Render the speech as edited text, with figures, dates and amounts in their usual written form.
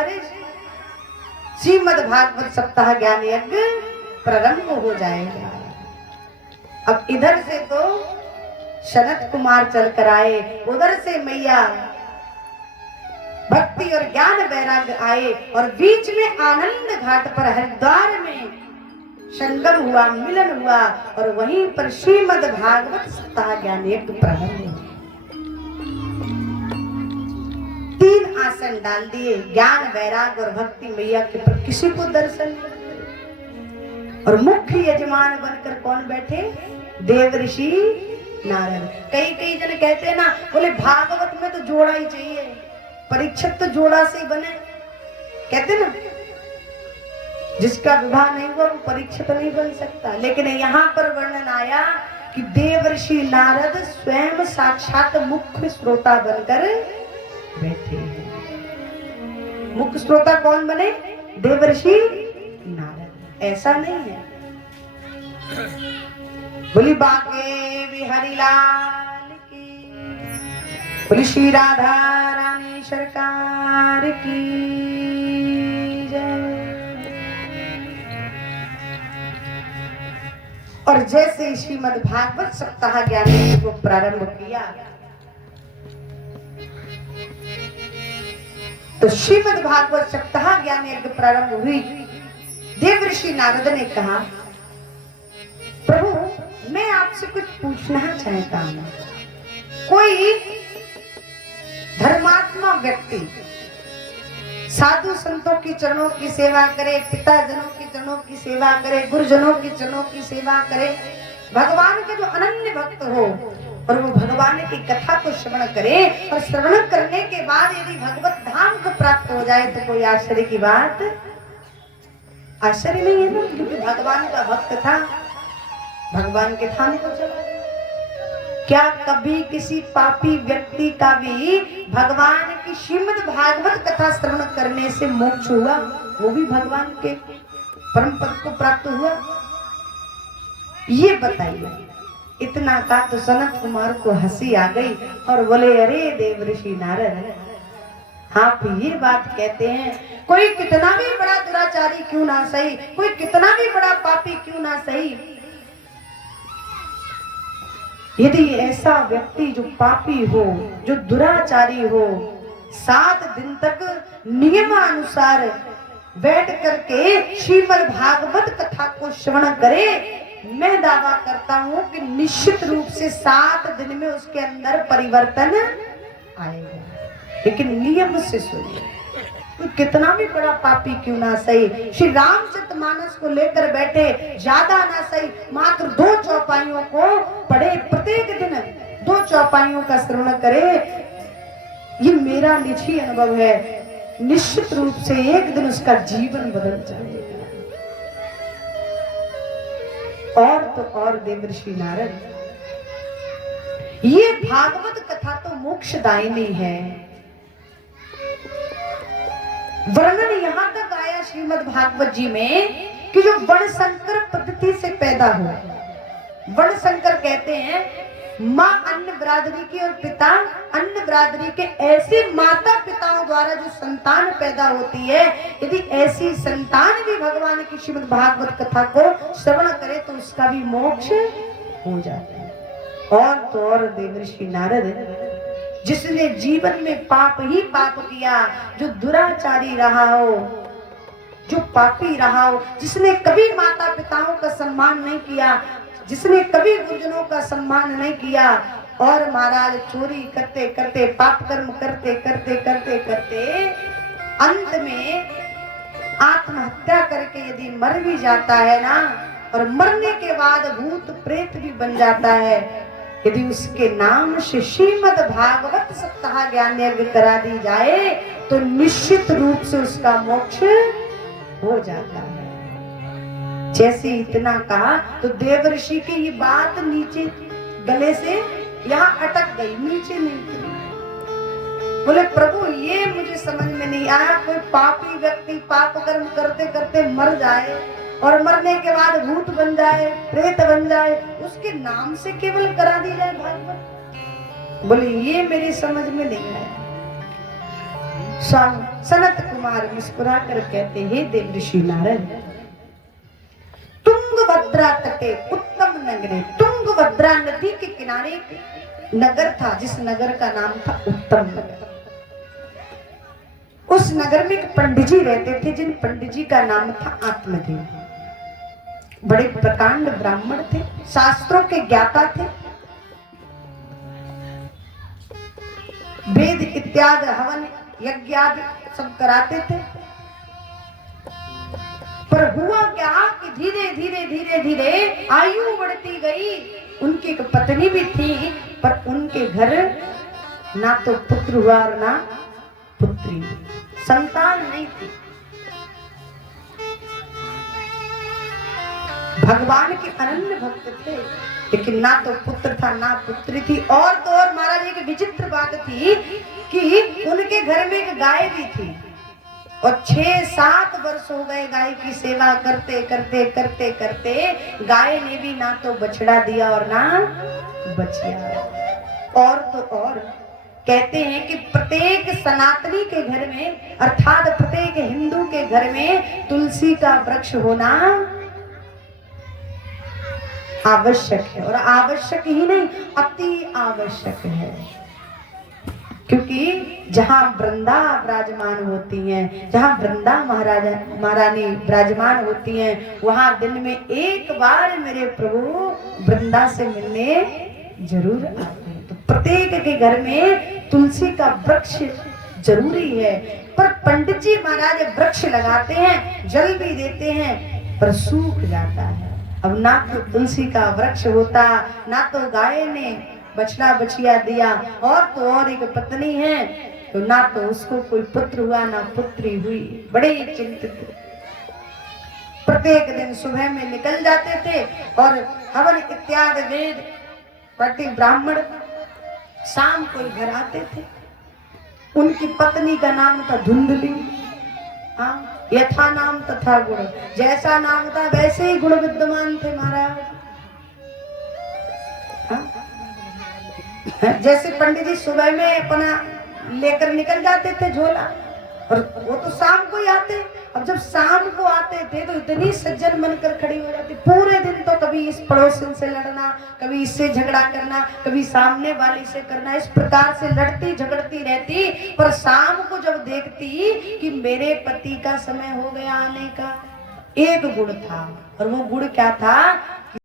हमारे श्रीमद् भागवत सप्ताह ज्ञान यज्ञ प्रारंभ हो जाएगा। अब इधर से तो शरद कुमार चल कर आए, उधर से मैया भक्ति और ज्ञान वैराग्य आए, और बीच में आनंद घाट पर हरिद्वार में संगम हुआ, मिलन हुआ, और वहीं पर श्रीमद् भागवत सप्ताह ज्ञान यज्ञ प्रारंभ हुआ। 3 आसन डाल दिए, ज्ञान वैराग्य और भक्ति मैया के, पर किसी को दर्शन नहीं। और मुख्य यजमान बनकर कौन बैठे? देवर्षि नारद। कई जन कहते हैं ना, बोले भागवत में तो जोड़ा ही चाहिए, परीक्षित तो जोड़ा से ही बने, कहते ना, जिसका विवाह नहीं हुआ वो परीक्षित नहीं बन सकता। लेकिन यहाँ पर वर्णन आया कि देवर्षि नारद स्वयं साक्षात मुख्य श्रोता बनकर बैठे हैं। मुख्य श्रोता कौन बने? देवर्षि नारद। ऐसा नहीं है। बोली बाके बिहारी लाल की, बोली श्री राधा रानी सरकार की जय। और जैसे श्रीमद् भागवत सप्ताह ज्ञान यज्ञ को प्रारंभ किया, तो श्रीमद् भागवत सप्ताह ज्ञान यज्ञ प्रारंभ हुई। देवर्षि नारद ने कहा, प्रभु मैं आपसे कुछ पूछना चाहता हूं। कोई धर्मात्मा व्यक्ति साधु संतों की चरणों की सेवा करे, पिताजनों की चरणों की सेवा करे, गुरुजनों की चरणों की सेवा करे, भगवान के जो अनन्य भक्त हो, और वो भगवान की कथा को श्रवण करे, और श्रवण करने के बाद यदि भगवत धाम को प्राप्त हो जाए तो कोई आश्चर्य की बात? आश्चर्य नहीं है ना, क्योंकि भगवान का भक्त था, भगवान के धाम को चला। क्या कभी किसी पापी व्यक्ति का भी भगवान की श्रीमद् भागवत कथा श्रवण करने से मोक्ष हुआ? वो भी भगवान के परम पद को प्राप्त हुआ? ये बताइए। इतना कहा तो सनत कुमार को हंसी आ गई और बोले, अरे देवर्षि नारद, आप ये बात कहते हैं, कोई कितना भी बड़ा दुराचारी क्यों ना सही, कोई कितना भी बड़ा पापी क्यों ना सही, यदि ऐसा व्यक्ति जो पापी हो, जो दुराचारी हो, 7 दिन तक नियमानुसार बैठ करके श्रीमद् भागवत कथा को श्रवण करे, मैं दावा करता हूं कि निश्चित रूप से 7 दिन में उसके अंदर परिवर्तन आएगा। लेकिन नियम से सुनिए, कितना भी बड़ा पापी क्यों ना सही, श्री रामचरितमानस को लेकर बैठे, ज्यादा ना सही, मात्र 2 चौपाइयों को पढ़े, प्रत्येक दिन 2 चौपाइयों का श्रवण करे, ये मेरा निजी अनुभव है, निश्चित रूप से एक दिन उसका जीवन बदल जाएगा। और तो और देवर्षि नारद, ये भागवत कथा तो मोक्षदायिनी है। वर्णन यहां तक आया श्रीमद् भागवत जी में कि जो वर्णशंकर पद्धति से पैदा हो, वर्णशंकर कहते हैं माँ अन्य बिरादरी की और पिता अन्य बिरादरी के, ऐसे माता पिताओं द्वारा जो संतान पैदा होती है, यदि ऐसी संतान भी भगवान की श्रीमद् भागवत कथा को श्रवण करे तो उसका भी मोक्ष हो जाता है। और तो और देवर्षि नारद, जिसने जीवन में पाप ही पाप किया, जो दुराचारी रहा हो, जो पापी रहा हो, जिसने कभी माता पिताओं का सम्मान नहीं किया, जिसने कभी गुरुजनों का सम्मान नहीं किया, और महाराज चोरी करते करते, पाप कर्म करते करते करते करते अंत में आत्महत्या करके यदि मर भी जाता है ना, और मरने के बाद भूत प्रेत भी बन जाता है, यदि उसके नाम से श्रीमद् भागवत सप्ताह ज्ञान यज्ञ करा दी जाए तो निश्चित रूप से उसका मोक्ष हो जाता है। जैसे इतना कहा तो देवर्षि की ये बात नीचे गले से यहाँ अटक गई, नीचे नहीं। बोले प्रभु ये मुझे समझ में नहीं आया, कोई पापी व्यक्ति पाप कर्म करते करते मर जाए और मरने के बाद भूत बन जाए, प्रेत बन जाए, उसके नाम से केवल करा दी जाए भागवत। बोले ये मेरी समझ में नहीं आया। सनत कुमार मुस्कुरा कर कहते हैं देव ऋषि नारद, तुंगभद्रा तटे उत्तम नगरे, तुंगभद्रा नदी के किनारे एक नगर था जिस नगर का नाम था उत्तम नगर। उस नगर में एक पंडित जी रहते थे जिन पंडित जी का नाम था आत्मदेव। बड़े प्रकांड ब्राह्मण थे, शास्त्रों के ज्ञाता थे, वेद इत्यादि हवन यज्ञ आदि सब कराते थे। पर हुआ क्या कि धीरे धीरे धीरे धीरे आयु बढ़ती गई। उनकी एक पत्नी भी थी पर उनके घर ना तो पुत्र हुआ और ना पुत्री, संतान नहीं थी। भगवान के अनन्य भक्त थे लेकिन ना तो पुत्र था ना पुत्री थी। और तो और महाराज एक विचित्र बात थी कि उनके घर में एक गाय भी थी और 6-7 वर्ष हो गए गाय की सेवा करते करते करते करते गाय ने भी ना तो बछड़ा दिया और ना बछिया। और तो और कहते हैं कि प्रत्येक सनातनी के घर में अर्थात प्रत्येक हिंदू के घर में तुलसी का वृक्ष होना आवश्यक है। और आवश्यक ही नहीं अति आवश्यक है, क्योंकि जहां वृंदा विराजमान होती हैं, जहां वृंदा महाराजा महारानी विराजमान होती हैं, वहां दिन में एक बार मेरे प्रभु वृंदा से मिलने जरूर आते हैं। तो प्रत्येक के घर में तुलसी का वृक्ष जरूरी है। पर पंडित जी महाराज वृक्ष लगाते हैं, जल भी देते हैं, पर सूख जाता है। अब ना तो तुलसी का वृक्ष होता, ना तो गाय ने बछड़ा बछिया दिया, और तो और एक पत्नी है तो ना तो उसको कोई पुत्र हुआ ना पुत्री हुई। बड़े चिंतित। प्रत्येक दिन सुबह में निकल जाते थे और हवन इत्यादि वेद पढ़ते ब्राह्मण, शाम को घर आते थे। उनकी पत्नी का नाम था धुंधली। हाँ, यथा नाम तथा गुण, जैसा नाम था वैसे ही गुण विद्यमान थे महाराज। जैसे पंडित जी सुबह में अपना लेकर निकल जाते थे झोला, और वो तो शाम को ही आते। अब जब शाम को आते थे तो इतनी सज्जन बनकर खड़ी हो जाती। पूरे दिन तो कभी इस पड़ोसन से लड़ना, कभी इससे झगड़ा करना, कभी सामने वाले से करना, इस प्रकार से लड़ती झगड़ती रहती। पर शाम को जब देखती कि मेरे पति का समय हो गया आने का, एक गुण था, और वो गुण क्या था